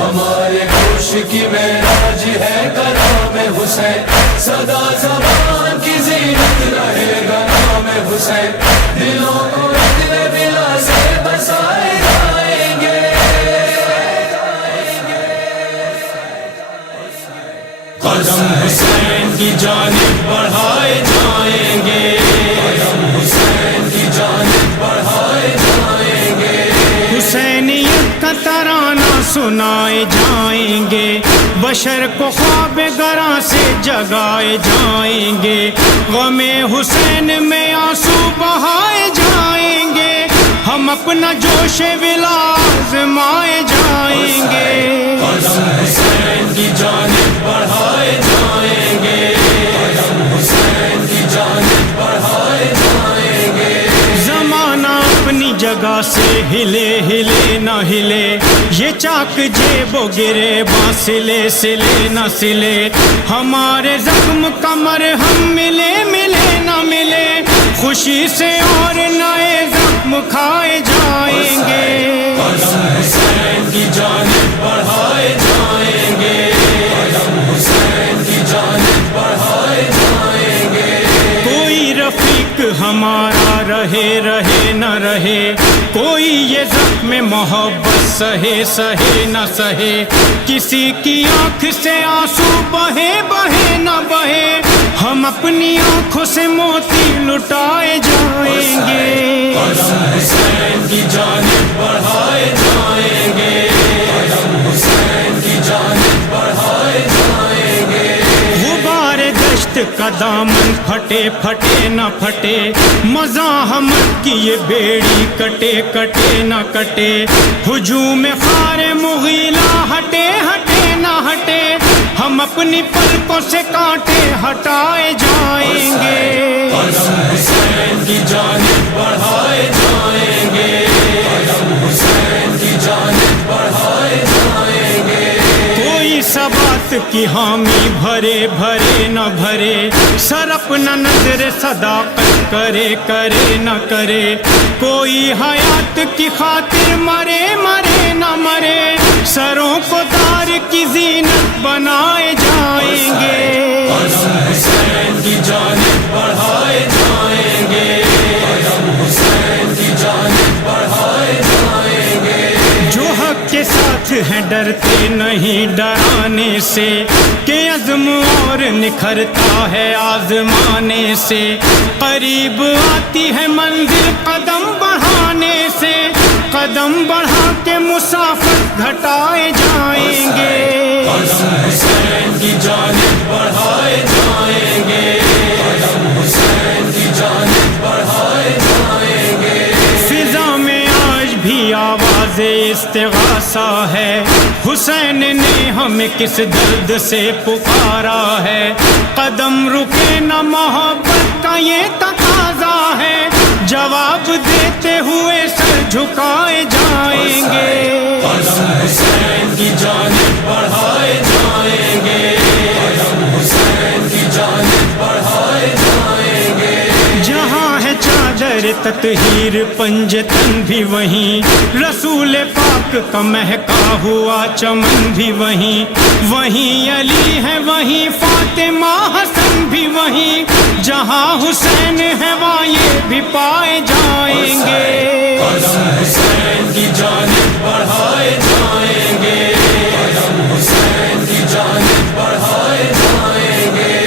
ہمارے ہوش کی معراج ہے کلام حسین، صدا زبان کی زینت رہے گا نام حسین، دلوں کو عدل بلا سے بسائے جائیں گے، قدم حسین کی جانب بڑھائے جائیں گے، قدم حسین کی جانب بڑھائے جائیں گے، حسینیت کا ترانہ سنائے جائیں گے، بشر کو خواب گراں سے جگائے جائیں گے، غم حسین میں آنسو بہائے جائیں گے، ہم اپنا جوش ولا آزمائے جائیں گے، قدم حسین کی جانب بڑھائے جائیں گے، قدم حسین کی جانب بڑھائے جائیں گے، زمانہ اپنی جگہ سے ہلے ہلے نہ ہلے، یہ چاک جیب و گرے سلے سلے نہ سلے، ہمارے زخم کمر ہم ملے ملے نہ ملے، خوشی سے اور نئے زخم کھائے جائیں گے، قدم حسین کی جانب بڑھائے جائیں گے، قدم حسین کی جانب بڑھائے جائیں گے، کوئی رفیق ہمارا رہے رہے نہ رہے، کوئی یہ زخم محبت سہے سہے نہ سہے، کسی کی آنکھ سے آنسو بہے بہے نہ بہے، ہم اپنی آنکھوں سے موتی لٹائے جائیں گے، قدم حسین کی جانب بڑھائے جائیں گے، قدم حسین کی جانب بڑھائے جائیں گے، غبار دشت کا دامن پھٹے پھٹے نہ پھٹے، مزاحمت کی یہ بیڑی کٹے کٹے نہ کٹے، ہجوم خار مغیلہ ہٹے ہٹے نہ ہٹے، ہم اپنی پلکوں سے کانٹے ہٹائے جائیں گے، قدم حسین کی جانب بڑھائے جائیں گے، قدم حسین کی جانب بڑھائے جائیں گے، کوئی ثبات کی حامی بھرے بھرے نہ بھرے، سر اپنا نظر صداقت کرے کرے نہ کرے، کوئی حیات کی خاطر مرے مرے نہ مرے، سروں کو دار کی زینت بنائے جائیں گے، قدم حسین کی جانب بڑھائے جائیں گے، قدم حسین کی جانب بڑھائے جائیں گے، جو حق کے ساتھ ہیں ڈرتے نہیں ڈرانے سے، کہ عزم اور نکھرتا ہے آزمانے سے، قریب آتی ہے منزل قدم بڑھانے سے، قدم بڑھا کے مسافت گھٹائے جائیں گے، قدم حسین کی جانب بڑھائے جائیں گے، قدم حسین کی جانب بڑھائے جائیں گے، فضا میں آج بھی آواز استغاثہ ہے، حسین نے ہمیں کس درد سے پکارا ہے، قدم رکے نہ محبت کا یہ تقاضا ہے، جواب دیتے ہوئے سر جھکائے جائیں گے، قدم حسین کی جانب بڑھائے جائیں گے، قدم حسین کی جانب بڑھائے جائیں گے، جہاں ہے چادر تطہیر پنجتن بھی وہیں، رسول پاک کا مہکا ہوا چمن بھی وہیں، وہیں علی ہے وہیں فاطمہ حسن بھی وہیں، جہاں حسین ہے وہاں یہ بھی پائے جائیں گے، قدم حسین کی جانب بڑھائے جائیں گے، قدم حسین کی جانب بڑھائے جائیں گے،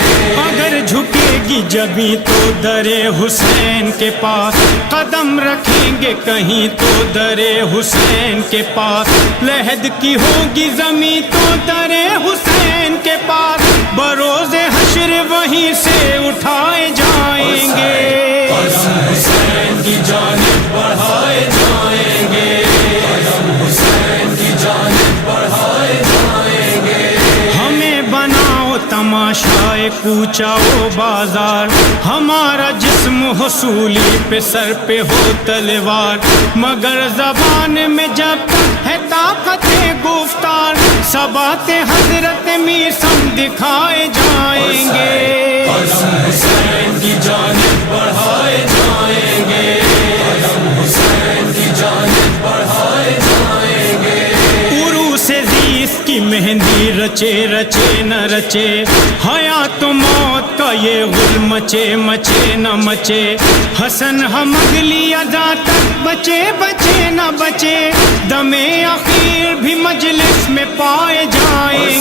اگر جھکے گی جبھی تو در حسین کے پاس، قدم رکھیں گے کہیں تو در حسین کے پاس، لحد کی ہوگی زمین تو در حسین کے پاس، بروز حشر وہیں سے اٹھائے جائیں گے، قدم حسین کی جانب بڑھائے جائیں گے، قدم حسین کی جانب بڑھائے جائیں گے، ہمیں بناؤ تماشائے کوچا و بازار، ہمارا جسم حصولی پہ سر پہ ہو تلوار، مگر زبان میں جب تک ہے طاقت گفتار، ثبات حضرت میر سم دکھائے جائیں گے، قدم حسین کی جانب بڑھائے جائیں گے، قدم حسین کی جانب بڑھائے جائیں گے۔ عروس زیس کی مہندی رچے رچے نہ رچے، حیات و موت کا یہ غل مچے مچے نہ مچے، حسن ہم اگلی ادا تک بچے بچے نہ بچے، دم اخیر بھی مجلس میں پائے جائیں